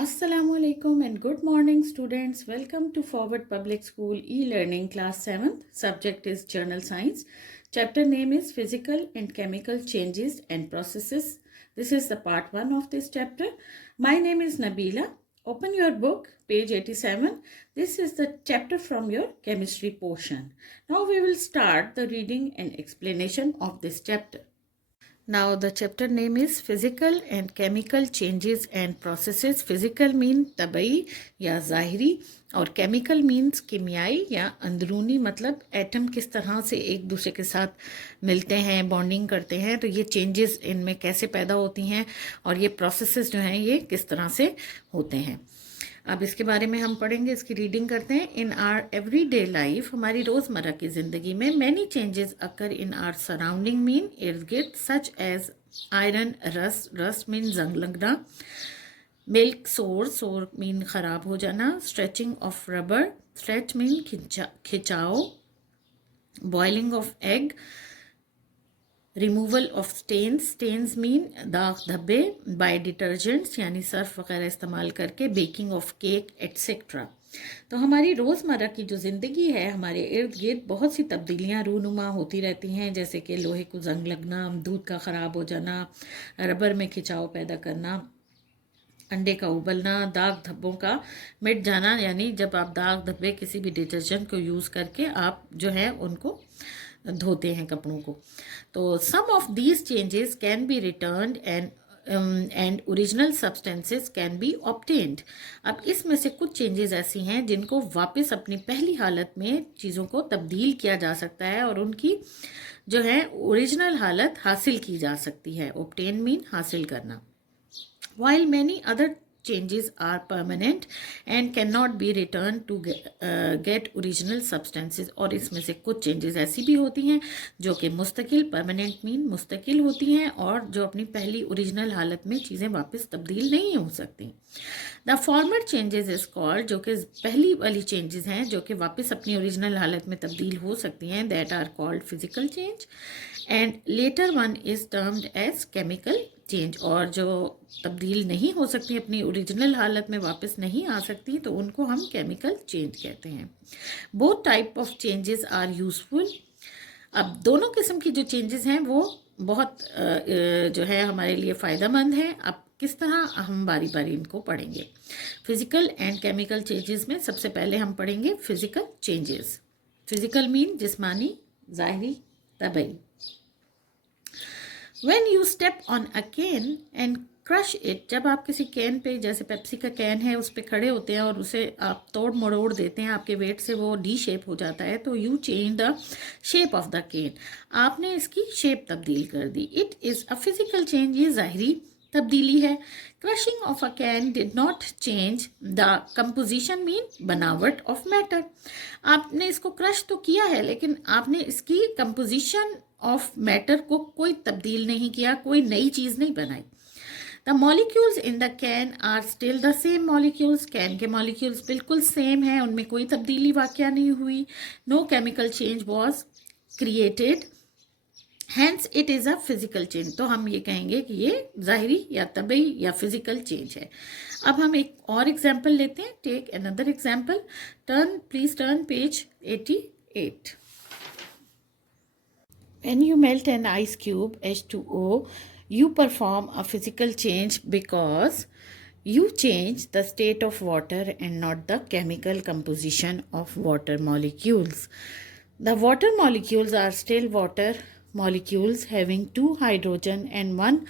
Assalamualaikum and good morning students. Welcome to Forward Public School e-learning class 7th. Subject is Journal Science. Chapter name is Physical and Chemical Changes and Processes. This is the part 1 of this chapter. My name is Nabila. Open your book, page 87. This is the chapter from your chemistry portion. Now we will start the reading and explanation of this chapter. Now the chapter name is Physical and Chemical Changes and Processes. Physical mean तबई या ज़ाहिरी और chemical means कीमियाई या अंदरूनी, मतलब atom किस तरह से एक दूसरे के साथ मिलते हैं, बॉन्डिंग करते हैं, तो ये चेंजेस इनमें कैसे पैदा होती हैं और ये प्रोसेसेस जो हैं ये किस तरह से होते हैं। अब इसके बारे में हम पढ़ेंगे, इसकी रीडिंग करते हैं। इन आर एवरीडे लाइफ, हमारी रोज़मर्रा की ज़िंदगी में many changes occur in our surrounding mean इर्द गिर्द, such as iron rust, rust mean जंग लगना, मिल्क सोर, सोर मीन ख़राब हो जाना, stretching of rubber, stretch mean खिंचाव, boiling of egg, removal of stains, stains mean दाग धब्बे, बाय डिटर्जेंट्स यानी सर्फ वगैरह इस्तेमाल करके, बेकिंग ऑफ केक एट्सेट्रा। तो हमारी रोज़मर्रा की जो ज़िंदगी है, हमारे इर्द गिर्द बहुत सी तब्दीलियाँ रूनुमा होती रहती हैं, जैसे कि लोहे को जंग लगना, दूध का ख़राब हो जाना, रबर में खिंचाव पैदा करना, अंडे का उबलना, दाग धब्बों का मिट जाना, यानी जब आप दाग धब्बे किसी भी डिटर्जेंट को यूज़ करके आप जो है उनको धोते हैं कपड़ों को। तो some of these changes can be returned and original substances can be obtained. अब इसमें से कुछ चेंजेस ऐसी हैं जिनको वापस अपनी पहली हालत में चीज़ों को तब्दील किया जा सकता है और उनकी जो है ओरिजिनल हालत हासिल की जा सकती है। ऑब्टेन मीन हासिल करना। While many other changes are permanent and cannot be returned to get original substances, और इसमें से कुछ changes ऐसी भी होती हैं जो कि मुस्तकिल, permanent mean मुस्तकिल होती हैं और जो अपनी पहली ओरिजिनल हालत में चीज़ें वापस तब्दील नहीं हो सकती। The former changes is called, जो कि पहली वाली चेंजेस हैं जो कि वापस अपनी ओरिजिनल हालत में तब्दील हो सकती हैं, that are called physical change, and later one is termed as chemical change, और जो तब्दील नहीं हो सकती अपनी ओरिजिनल हालत में वापस नहीं आ सकती तो उनको हम केमिकल चेंज कहते हैं। Both type of changes are useful. अब दोनों किस्म की जो चेंजेस हैं वो बहुत जो है हमारे लिए फ़ायदेमंद हैं। अब किस तरह हम बारी बारी इनको पढ़ेंगे। फिजिकल एंड केमिकल चेंजेस में सबसे पहले हम पढ़ेंगे फिजिकल चेंजेस। फिजिकल मीन जिस्मानी, ज़ाहिरी, तबई। When you step on a cane and crush it, जब आप किसी कैन पे, जैसे पेप्सी का कैन है, उस पर खड़े होते हैं और उसे आप तोड़ मरोड़ देते हैं, आपके वेट से वो डी शेप हो जाता है, तो you change the shape of the can, आपने इसकी शेप तब्दील कर दी। It is a physical change, ये ज़ाहिरी तब्दीली है। Crushing of a can did not change the composition mean बनावट ऑफ मैटर। आपने इसको क्रश तो किया है लेकिन आपने इसकी कंपोजिशन ऑफ मैटर को कोई तब्दील नहीं किया, कोई नई चीज़ नहीं बनाई। The molecules in the can are still the same molecules, can के मॉलिक्यूल्स बिल्कुल सेम हैं, उनमें कोई तब्दीली वाक़या नहीं हुई। No chemical change was created, hence it is a physical change. तो हम ये कहेंगे कि ये ज़ाहिरी या तबई या फिजिकल चेंज है। अब हम एक और एग्जाम्पल लेते हैं। Take another example. Please turn page 88। When you melt an ice cube, H2O, you perform a physical change because you change the state of water and not the chemical composition of water molecules. The water molecules are still water molecules having 2 hydrogen and 1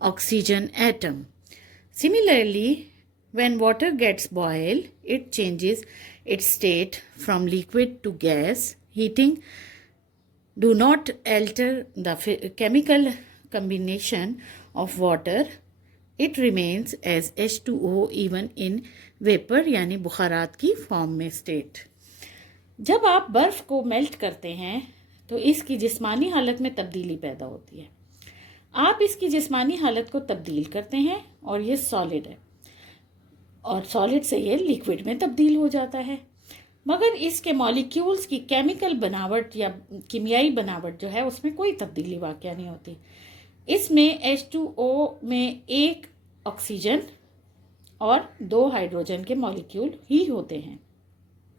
oxygen atom. Similarly, when water gets boiled, it changes its state from liquid to gas. Heating do not alter the chemical combination of water. It remains as H2O even in vapor, यानी बुखारात की form में state. जब आप बर्फ़ को melt करते हैं तो इसकी जिस्मानी हालत में तब्दीली पैदा होती है। आप इसकी जिस्मानी हालत को तब्दील करते हैं और ये सॉलिड है, और सॉलिड से ये लिक्विड में तब्दील हो जाता है, मगर इसके मॉलिक्यूल्स की केमिकल बनावट या कीमियाई बनावट जो है उसमें कोई तब्दीली वाक़या नहीं होती। इसमें H2O में 1 ऑक्सीजन और 2 हाइड्रोजन के मॉलिक्यूल ही होते हैं।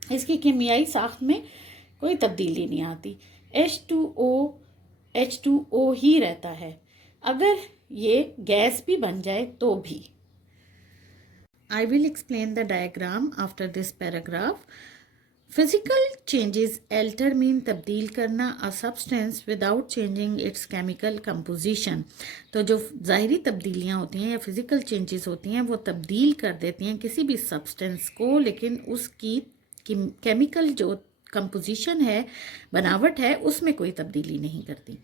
इसकी कीमियाई साख्त में कोई तब्दीली नहीं आती, H2O ही रहता है। अगर ये गैस भी बन जाए तो भी। I will explain the diagram after this paragraph. Physical changes alter mean तब्दील करना a substance without changing its chemical composition. तो जो ज़ाहिरी तब्दीलियाँ होती हैं या फिज़िकल चेंजेस होती हैं वो तब्दील कर देती हैं किसी भी सब्सटेंस को, लेकिन उसकी केमिकल जो कंपोजिशन है, बनावट है, उसमें कोई तब्दीली नहीं करती।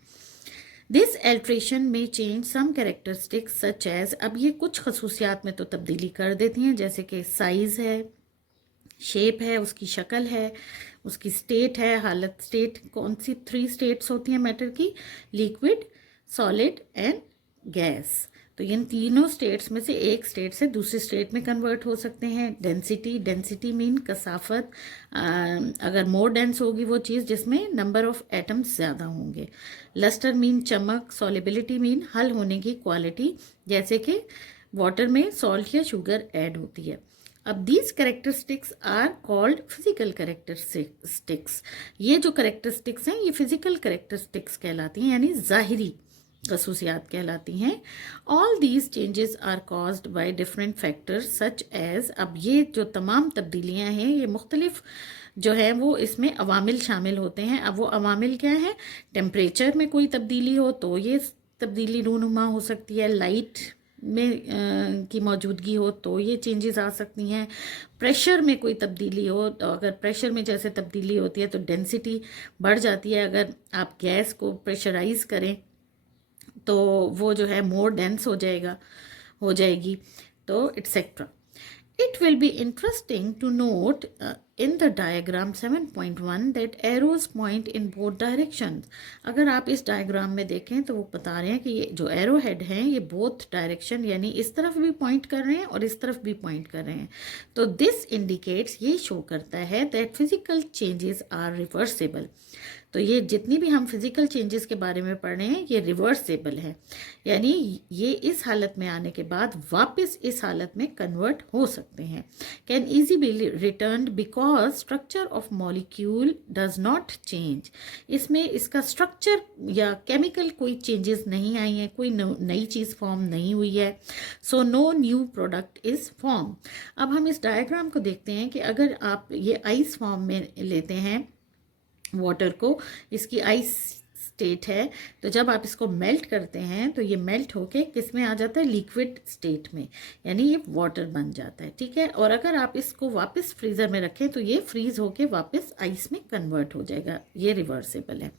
दिस एल्ट्रेशन में change some characteristics such as, अब ये कुछ खसूसियात में तो तब्दीली कर देती हैं, जैसे कि साइज़ है, शेप है, उसकी शक्ल है, उसकी स्टेट है, हालत। स्टेट कौन सी 3 स्टेट्स होती हैं मैटर की, लिक्विड, सॉलिड एंड गैस। तो इन तीनों स्टेट्स में से एक स्टेट से दूसरी स्टेट में कन्वर्ट हो सकते हैं। डेंसिटी मीन कसाफत, अगर मोर डेंस होगी वो चीज़ जिसमें नंबर ऑफ एटम्स ज़्यादा होंगे। लस्टर मीन चमक, सॉलिबिलिटी मीन हल होने की क्वालिटी, जैसे कि वाटर में सॉल्ट या शुगर ऐड होती है। अब these characteristics are called physical characteristics. ये जो कैरेक्टरिस्टिक्स हैं ये फिजिकल कैरेक्टरिस्टिक्स कहलाती हैं, यानी ज़ाहिरी खसूसियात कहलाती हैं। All these changes are caused by different factors such as, अब ये जो तमाम तब्दीलियां हैं ये मुख्तलिफ जो है वो इसमें अवामिल शामिल होते हैं। अब वो अवामिल क्या है, टेम्परेचर में कोई तब्दीली हो तो ये तब्दीली रूनुमा हो सकती है, लाइट में की मौजूदगी हो तो ये चेंजेस आ सकती हैं, प्रेशर में कोई तब्दीली हो तो अगर प्रेशर में जैसे तब्दीली होती है तो डेंसिटी बढ़ जाती है। अगर आप गैस को प्रेशराइज करें तो वो जो है मोर डेंस हो जाएगी, तो etcetera. It will be interesting to note in the diagram 7.1 that arrows point in both directions. अगर आप इस डायग्राम में देखें तो वो बता रहे हैं कि ये जो एरो हेड हैं ये बोथ डायरेक्शन यानी इस तरफ भी पॉइंट कर रहे हैं और इस तरफ भी पॉइंट कर रहे हैं। तो दिस इंडिकेट्स, ये शो करता है that physical changes are reversible. तो ये जितनी भी हम फिजिकल चेंजेस के बारे में पढ़ रहे हैं ये रिवर्सेबल है, यानी ये इस हालत में आने के बाद वापस इस हालत में कन्वर्ट हो सकते हैं। Can easy be return because structure of molecule does not change. इसमें इसका स्ट्रक्चर या केमिकल कोई चेंजेस नहीं आई हैं, कोई नई चीज़ फॉर्म नहीं हुई है। So no new product is form. अब हम इस डायग्राम को देखते हैं कि अगर आप ये आइस फॉर्म में लेते हैं वाटर को, इसकी आइस स्टेट है, तो जब आप इसको मेल्ट करते हैं तो ये मेल्ट होके किस में आ जाता है, लिक्विड स्टेट में, यानी ये वाटर बन जाता है। ठीक है, और अगर आप इसको वापस फ्रीज़र में रखें तो ये फ्रीज होके वापस आइस में कन्वर्ट हो जाएगा, ये रिवर्सेबल है।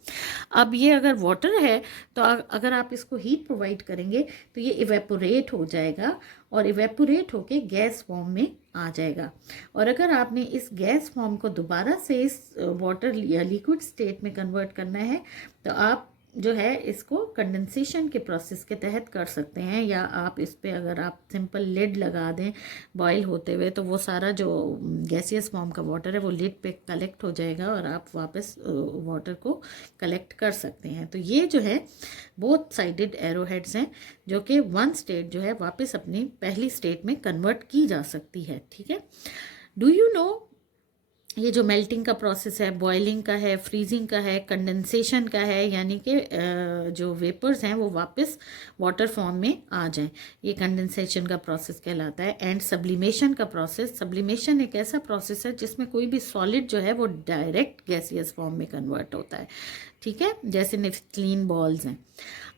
अब ये अगर वाटर है तो अगर आप इसको हीट प्रोवाइड करेंगे तो ये इवेपोरेट हो जाएगा और इवेपोरेट होके गैस फॉर्म में आ जाएगा। और अगर आपने इस गैस फॉर्म को दोबारा से इस वाटर या लिक्विड स्टेट में कन्वर्ट करना है तो आप जो है इसको कंडेंसेशन के प्रोसेस के तहत कर सकते हैं, या आप इस पे अगर आप सिंपल लिड लगा दें बॉईल होते हुए तो वो सारा जो गैसियस फॉर्म का वाटर है वो लिड पे कलेक्ट हो जाएगा और आप वापस वाटर को कलेक्ट कर सकते हैं। तो ये जो है बोथ साइडेड एरो हेड्स हैं जो कि वन स्टेट जो है वापस अपनी पहली स्टेट में कन्वर्ट की जा सकती है। ठीक है, डू यू नो ये जो मेल्टिंग का प्रोसेस है, बॉइलिंग का है, फ्रीजिंग का है, कंडेंसेशन का है, यानी कि जो वेपर्स हैं वो वापस वाटर फॉर्म में आ जाएं, ये कंडेंसेशन का प्रोसेस कहलाता है। एंड सब्लिमेशन का प्रोसेस, सब्लिमेशन एक ऐसा प्रोसेस है जिसमें कोई भी सॉलिड जो है वो डायरेक्ट गैसियस फॉर्म में कन्वर्ट होता है। ठीक है, जैसे नेफ्थलीन बॉल्स हैं।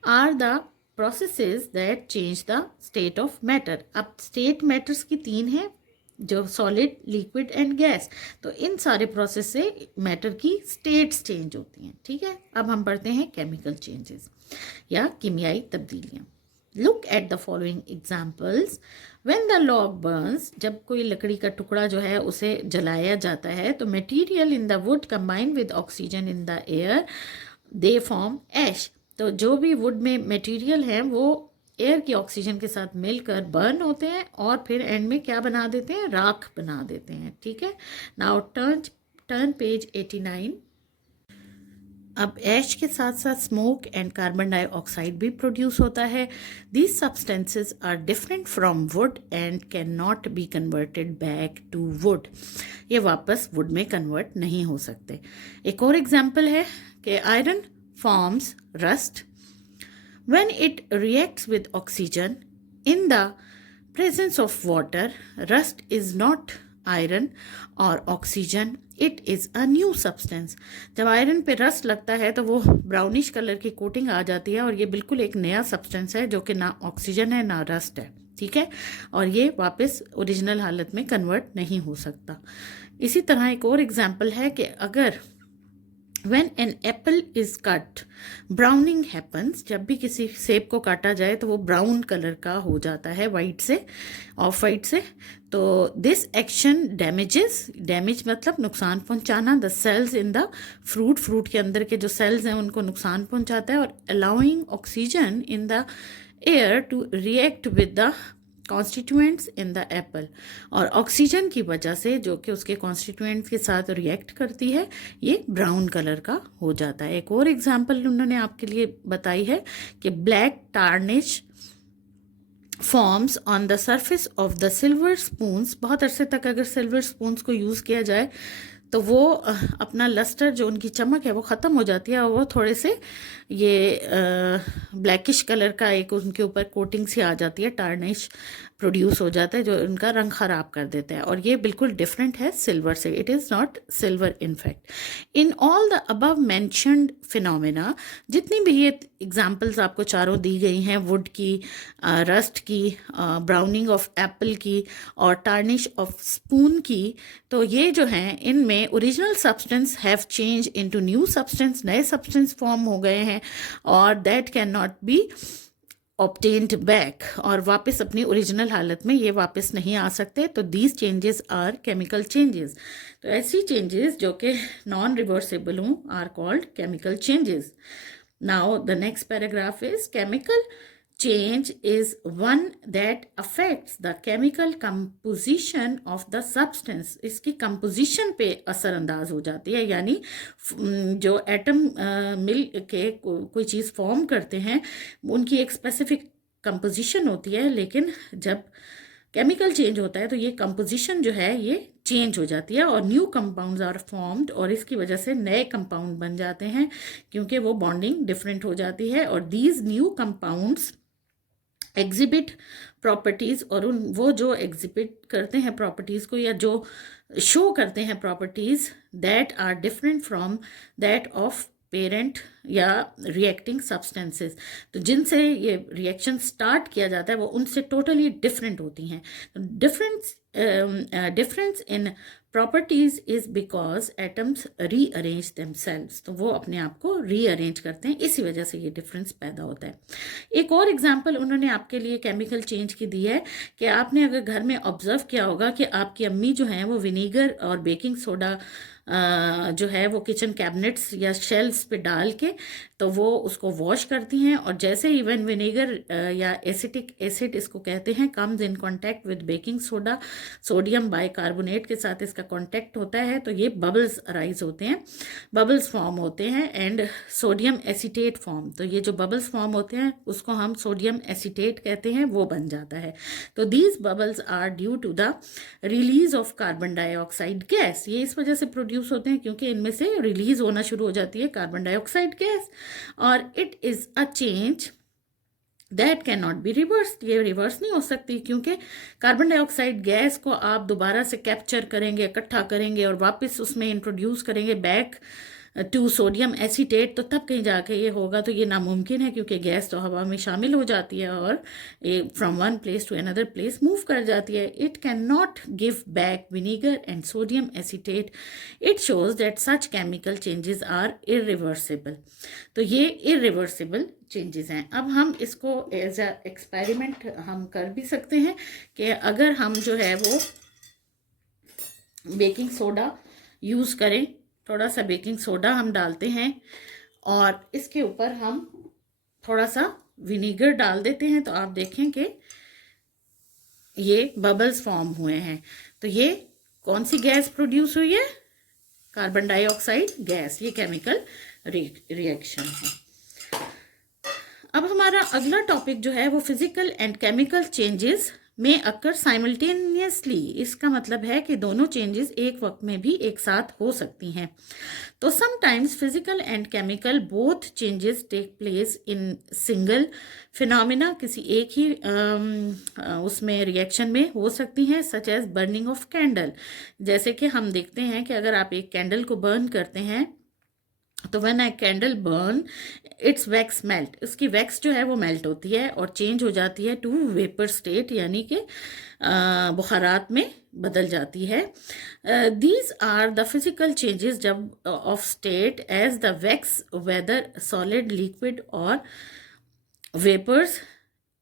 Are the processes that change the state of matter. अब स्टेट मैटर्स की 3 हैं, जो सॉलिड, लिक्विड एंड गैस। तो इन सारे प्रोसेस से मैटर की स्टेट्स चेंज होती हैं। ठीक है, अब हम पढ़ते हैं केमिकल चेंजेस या कीमियाई तब्दीलियाँ। Look at the following examples. When the log burns, जब कोई लकड़ी का टुकड़ा जो है उसे जलाया जाता है तो material in the wood combine with oxygen in the air they form ash. तो जो भी वुड में मटेरियल है वो एयर की ऑक्सीजन के साथ मिलकर बर्न होते हैं और फिर एंड में क्या बना देते हैं, राख बना देते हैं। ठीक है, नाउ टर्न पेज 89। अब ऐश के साथ साथ स्मोक एंड कार्बन डाइऑक्साइड भी प्रोड्यूस होता है. These substances are different from wood and can not be converted back to wood. ये वापस वुड में कन्वर्ट नहीं हो सकते. एक और एग्जाम्पल है कि iron forms rust when it reacts with oxygen in the presence of water. Rust is not iron or oxygen, it is a new substance. जब आयरन पे रस्ट लगता है तो वो ब्राउनिश कलर की कोटिंग आ जाती है और ये बिल्कुल एक नया सब्सटेंस है जो कि ना ऑक्सीजन है ना रस्ट है. ठीक है, और ये वापस ओरिजिनल हालत में कन्वर्ट नहीं हो सकता. इसी तरह एक और एग्जाम्पल है कि अगर When an apple is cut, browning happens. जब भी किसी सेब को काटा जाए तो वो ब्राउन कलर का हो जाता है, वाइट से, ऑफ वाइट से. तो दिस एक्शन डैमेज मतलब नुकसान पहुंचाना, the cells in the fruit के अंदर के जो सेल्स हैं उनको नुकसान पहुंचाता है. और allowing oxygen in the air to react with the constituents in the apple. और ऑक्सीजन की वजह से जो कि उसके कॉन्स्टिट्यूएंट्स के साथ रिएक्ट करती है ये ब्राउन कलर का हो जाता है. एक और एग्जांपल उन्होंने आपके लिए बताई है कि black tarnish forms on the surface of the silver spoons. बहुत अरसे तक अगर सिल्वर स्पून्स को यूज़ किया जाए तो वो अपना लस्टर जो उनकी चमक है वो ख़त्म हो जाती है और वो थोड़े से ये ब्लैकिश कलर का एक उनके ऊपर कोटिंग सी आ जाती है, टार्निश प्रोड्यूस हो जाता है जो उनका रंग ख़राब कर देता है. और ये बिल्कुल डिफरेंट है सिल्वर से. It is not silver in fact. In all the above mentioned phenomena, जितनी भी ये एग्जाम्पल्स आपको चारों दी गई हैं, वुड की, रस्ट की, ब्राउनिंग ऑफ एप्पल की और टार्निश ऑफ स्पून की, तो ये जो हैं इनमें original substance have change into new substance. नए सब्सटेंस फॉर्म हो गए हैं और that can not B obtained back, और वापस अपनी ओरिजिनल हालत में ये वापस नहीं आ सकते. तो these changes are chemical changes. तो ऐसी चेंजेस जो कि नॉन रिवर्सिबल हों are called chemical changes. Now the next paragraph is chemical change is one that affects the chemical composition of the substance. इसकी composition पे असरअंदाज हो जाती है, यानी जो एटम मिल के कोई चीज़ फॉर्म करते हैं उनकी एक स्पेसिफिक कंपोजिशन होती है, लेकिन जब केमिकल चेंज होता है तो ये कंपोजिशन जो है ये चेंज हो जाती है और न्यू कंपाउंड्स आर फॉर्म्ड, और इसकी वजह से नए कंपाउंड बन जाते हैं क्योंकि वो बॉन्डिंग डिफरेंट हो जाती है. और these new compounds exhibit properties, और उन वो जो एग्जिबिट करते हैं प्रॉपर्टीज़ को या जो शो करते हैं properties that are different from that of parent या रिएक्टिंग सब्सटेंसेस. तो जिनसे ये रिएक्शन स्टार्ट किया जाता है वो उनसे टोटली डिफरेंट होती हैं. Difference in properties is because atoms rearrange themselves. तो वो अपने आप को रीअरेंज करते हैं, इसी वजह से ये डिफरेंस पैदा होता है. एक और एग्जांपल उन्होंने आपके लिए केमिकल चेंज की दी है कि आपने अगर घर में ऑब्जर्व किया होगा कि आपकी अम्मी जो हैं वो विनीगर और बेकिंग सोडा जो है वो किचन कैबिनेट्स या शेल्फ्स पे डाल के तो वो उसको वॉश करती हैं, और जैसे ही व्हेन विनेगर या एसिटिक एसिड इसको कहते हैं comes in contact with baking soda, sodium bicarbonate के साथ इसका कांटेक्ट होता है तो ये बबल्स अराइज होते हैं, बबल्स फॉर्म होते हैं एंड सोडियम एसीटेट फॉर्म. तो ये जो बबल्स फॉर्म होते हैं उसको हम सोडियम एसीटेट कहते हैं, वो बन जाता है. तो these bubbles are due to the release of carbon dioxide gas. ये इस वजह से प्रोड्यूस होते हैं क्योंकि इनमें से रिलीज होना शुरू हो जाती है कार्बन डाइऑक्साइड गैस, और it is a change that can not be reverse. ये रिवर्स नहीं हो सकती क्योंकि कार्बन डाइऑक्साइड गैस को आप दोबारा से कैप्चर करेंगे, इकट्ठा करेंगे और वापस उसमें इंट्रोड्यूस करेंगे बैक टू सोडियम एसीटेट, तो तब कहीं जाके ये होगा. तो ये नामुमकिन है क्योंकि गैस तो हवा में शामिल हो जाती है और ये from one place to another place move कर जाती है. It can not give back vinegar and sodium acetate. It shows that such chemical changes are irreversible. तो ये इरिवर्सिबल चेंजेस हैं. अब हम इसको एज अ एक्सपेरिमेंट हम कर भी सकते हैं कि अगर हम जो है वो बेकिंग सोडा यूज़ करें, थोड़ा सा बेकिंग सोडा हम डालते हैं और इसके ऊपर हम थोड़ा सा विनीगर डाल देते हैं, तो आप देखें कि ये बबल्स फॉर्म हुए हैं. तो ये कौन सी गैस प्रोड्यूस हुई है? Carbon dioxide gas. ये केमिकल रिएक्शन है। अब हमारा अगला टॉपिक जो है वो फिजिकल एंड केमिकल चेंजेस में अकर साइमल्टेनियसली। इसका मतलब है कि दोनों चेंजेस एक वक्त में भी एक साथ हो सकती हैं। तो sometimes physical and chemical both changes take place in single phenomena, किसी एक ही उसमें रिएक्शन में हो सकती हैं, such as burning of candle. जैसे कि हम देखते हैं कि अगर आप एक कैंडल को बर्न करते हैं तो when a candle burn it's wax melt, उसकी वैक्स जो है वो मेल्ट होती है और चेंज हो जाती है टू वेपर स्टेट, यानी कि बुखारात में बदल जाती है। These are the physical changes जब of state as the wax whether solid liquid और vapours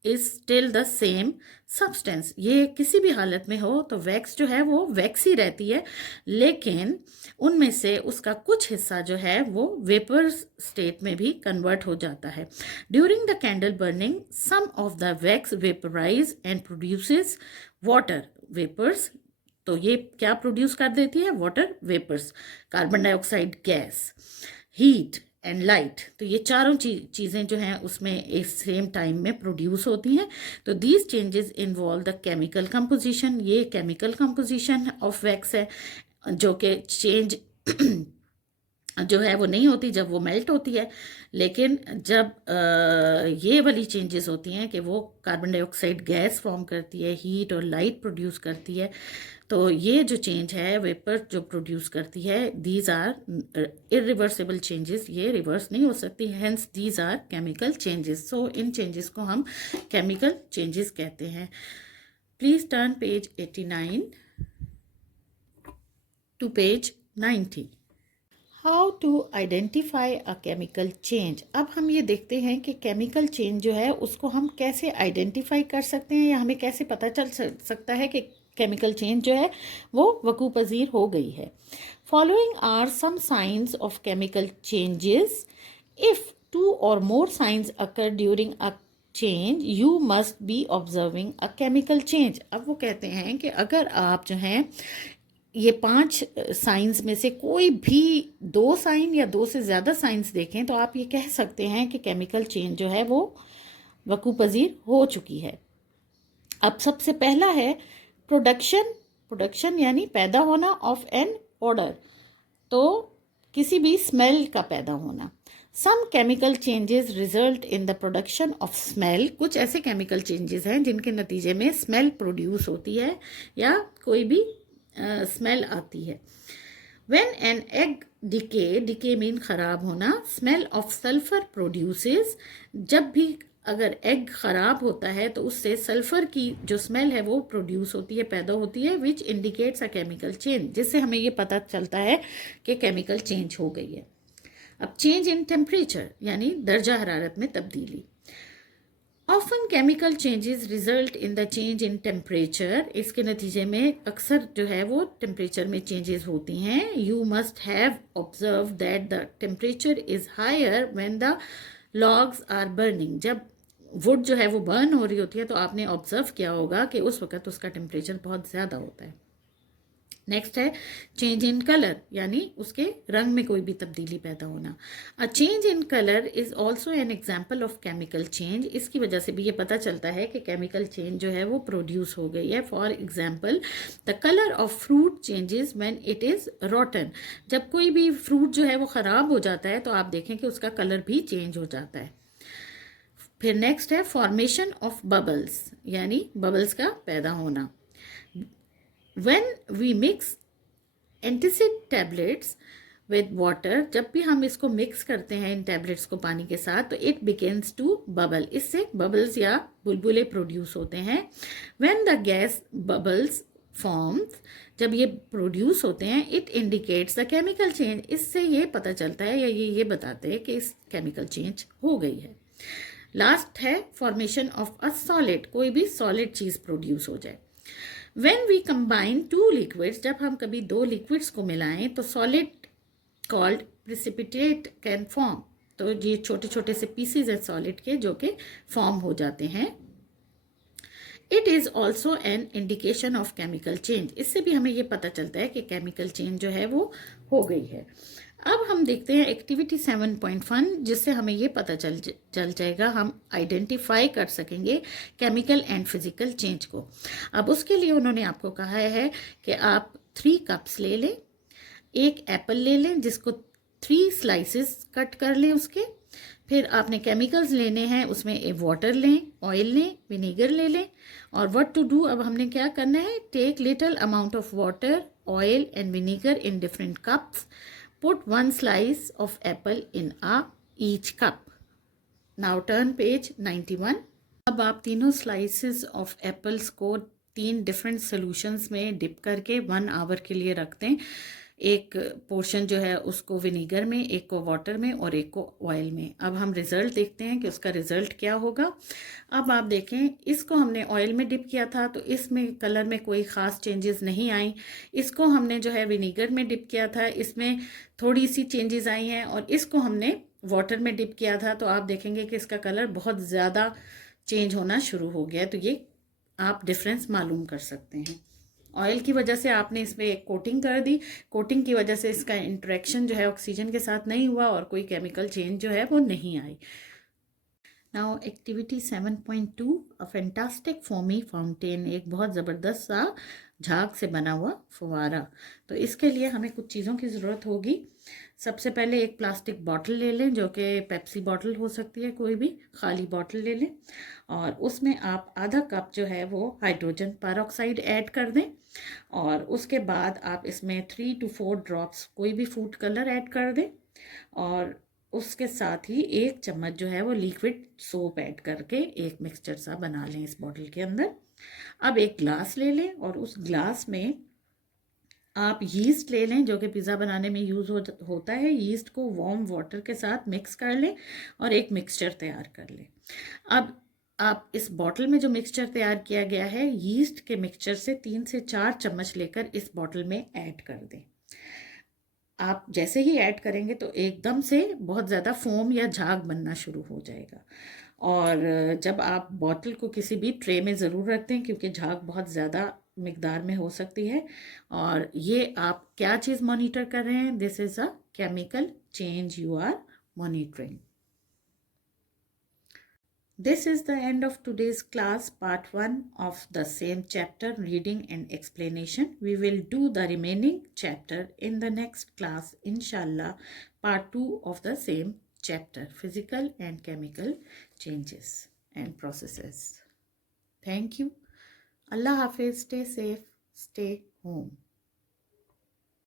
is still the same substance. ये किसी भी हालत में हो तो वैक्स जो है वो वैक्स ही रहती है, लेकिन उनमें से उसका कुछ हिस्सा जो है वो वेपर स्टेट में भी कन्वर्ट हो जाता है। During the candle burning some of the wax vaporize and produces water vapours. तो ये क्या प्रोड्यूस कर देती है? Water vapours, carbon dioxide gas, heat and light. तो ये चारों चीज़ें जो हैं उसमें एक सेम टाइम में प्रोड्यूस होती हैं। तो these changes involve the chemical composition. ये केमिकल कंपोजिशन ऑफ वैक्स है, जो कि चेंज जो है वो नहीं होती जब वो मेल्ट होती है, लेकिन जब ये वाली चेंजेस होती हैं कि वो कार्बन डाइऑक्साइड गैस फॉर्म करती है, हीट और लाइट प्रोड्यूस करती है, तो ये जो चेंज है वेपर जो प्रोड्यूस करती है, दीज आर इरिवर्सिबल चेंजेस, ये रिवर्स नहीं हो सकती, hence these are chemical changes. So इन चेंजेस को हम केमिकल चेंजेस कहते हैं। Please turn page 89 to page 90। How to identify a chemical change. अब हम ये देखते हैं कि केमिकल चेंज जो है उसको हम कैसे आइडेंटिफाई कर सकते हैं, या हमें कैसे पता चल सकता है कि केमिकल चेंज जो है वो वकू पजीर हो गई है। Following are some signs of chemical changes. If 2 or more signs occur during a change, you must be observing a chemical change। अब वो कहते हैं कि अगर आप जो हैं ये 5 साइंस में से कोई भी 2 साइन या 2 से ज़्यादा साइंस देखें तो आप ये कह सकते हैं कि केमिकल चेंज जो है वो वकू पजीर हो चुकी है। अब सबसे पहला है प्रोडक्शन यानी पैदा होना ऑफ एन ऑर्डर, तो किसी भी स्मेल का पैदा होना। Some chemical changes result in the production of smell. कुछ ऐसे केमिकल चेंजेस हैं जिनके नतीजे में स्मेल प्रोड्यूस होती है या कोई भी स्मेल आती है। When an egg decay mean खराब होना, स्मेल ऑफ सल्फर प्रोड्यूसेस। जब भी अगर एग खराब होता है तो उससे सल्फर की जो स्मेल है वो प्रोड्यूस होती है, पैदा होती है, which indicates a chemical change, जिससे हमें ये पता चलता है कि केमिकल चेंज हो गई है। अब चेंज इन टेम्परेचर यानी दर्जा हरारत में तब्दीली। Often chemical changes result in the change in temperature. इसके नतीजे में अक्सर जो है वो टेम्परेचर में चेंजेस होती हैं। You must have observe that the temperature is higher when the logs are burning. जब वुड जो है वो बर्न हो रही होती है तो आपने ऑब्जर्व किया होगा कि उस वक्त उसका टेम्परेचर बहुत ज़्यादा होता है। नेक्स्ट है चेंज इन कलर, यानी उसके रंग में कोई भी तब्दीली पैदा होना। A change in colour is also an example of chemical change. इसकी वजह से भी ये पता चलता है कि केमिकल चेंज जो है वो प्रोड्यूस हो गई है। For example the colour of fruit changes when it is रॉटन। जब कोई भी फ्रूट जो है वो ख़राब हो जाता है तो आप देखें कि उसका कलर भी चेंज हो जाता है। फिर नेक्स्ट है फॉर्मेशन ऑफ बबल्स, यानी बबल्स का पैदा होना। When we mix antacid tablets with water, जब भी हम इसको मिक्स करते हैं इन टैबलेट्स को पानी के साथ तो इट बिगिंस टू बबल, इससे बबल्स या बुलबुले प्रोड्यूस होते हैं। When the gas bubbles forms, जब ये प्रोड्यूस होते हैं, it indicates the chemical change, इससे ये पता चलता है या ये बताते हैं कि इस केमिकल चेंज हो गई है। लास्ट है फॉर्मेशन ऑफ अ सॉलिड, कोई भी सॉलिड चीज़ प्रोड्यूस हो जाए। When we combine 2 liquids, जब हम कभी 2 लिक्विड्स को मिलाएं तो solid called precipitate can form. तो ये छोटे छोटे से पीसीज हैं सॉलिड के जो कि फॉर्म हो जाते हैं। It is also an indication of chemical change, इससे भी हमें ये पता चलता है कि केमिकल चेंज जो है वो हो गई है। अब हम देखते हैं एक्टिविटी 7.1, जिससे हमें ये पता चल जाएगा, हम आइडेंटिफाई कर सकेंगे केमिकल एंड फिजिकल चेंज को। अब उसके लिए उन्होंने आपको कहा है कि आप 3 कप्स ले लें, एक एप्पल ले लें जिसको 3 स्लाइसेस कट कर लें उसके, फिर आपने केमिकल्स लेने हैं, उसमें एक वाटर लें, ऑयल लें, विनेगर ले लें। और व्हाट टू डू, अब हमने क्या करना है, take little amount of water, oil and vinegar in different cups, put 1 slice of apple in each cup. Now turn page 91। अब आप तीनों स्लाइसेस ऑफ एप्पल्स को 3 डिफरेंट सॉल्यूशंस में डिप करके 1 आवर के लिए रख दें। एक पोर्शन जो है उसको विनेगर में, एक को वाटर में और एक को ऑयल में। अब हम रिज़ल्ट देखते हैं कि उसका रिज़ल्ट क्या होगा। अब आप देखें, इसको हमने ऑयल में डिप किया था तो इसमें कलर में कोई ख़ास चेंजेस नहीं आई। इसको हमने जो है विनेगर में डिप किया था, इसमें थोड़ी सी चेंजेस आई हैं। और इसको हमने वाटर में डिप किया था तो आप देखेंगे कि इसका कलर बहुत ज़्यादा चेंज होना शुरू हो गया। तो ये आप डिफरेंस मालूम कर सकते हैं। ऑयल की वजह से आपने इसमें एक कोटिंग कर दी, कोटिंग की वजह से इसका इंटरेक्शन जो है ऑक्सीजन के साथ नहीं हुआ और कोई केमिकल चेंज जो है वो नहीं आई। Now activity 7.2, a fantastic foamy fountain, एक बहुत ज़बरदस्त सा झाग से बना हुआ फवारा। तो इसके लिए हमें कुछ चीज़ों की ज़रूरत होगी। सबसे पहले एक प्लास्टिक बॉटल ले लें, जो कि पेप्सी बॉटल हो सकती है, कोई भी खाली बॉटल ले लें। और उसमें आप आधा कप जो है वो हाइड्रोजन पेरोक्साइड ऐड कर दें। और उसके बाद आप इसमें 3 to 4 ड्रॉप्स कोई भी फूड कलर ऐड कर दें। और उसके साथ ही 1 चम्मच जो है वो लिक्विड सोप ऐड करके एक मिक्सचर सा बना लें इस बॉटल के अंदर। अब एक ग्लास ले लें और उस ग्लास में आप यीस्ट ले लें, जो कि पिज़्ज़ा बनाने में यूज़ होता है। यीस्ट को वार्म वाटर के साथ मिक्स कर लें और एक मिक्सचर तैयार कर लें। अब आप इस बॉटल में जो मिक्सचर तैयार किया गया है, यीस्ट के मिक्सचर से 3 से 4 चम्मच लेकर इस बॉटल में ऐड कर दें। आप जैसे ही ऐड करेंगे तो एकदम से बहुत ज़्यादा फोम या झाग बनना शुरू हो जाएगा। और जब आप बॉटल को किसी भी ट्रे में ज़रूर रख दें, क्योंकि झाग बहुत ज़्यादा मिकदार में हो सकती है। और ये आप क्या चीज़ मॉनिटर कर रहे हैं, this is a chemical change you are monitoring. This is the end of today's class, part 1 of the same chapter, reading and explanation. We will do the remaining chapter in the next class, inshallah, part 2 of the same chapter, physical and chemical changes and processes. Thank you. Allah Hafiz. Stay safe. Stay home.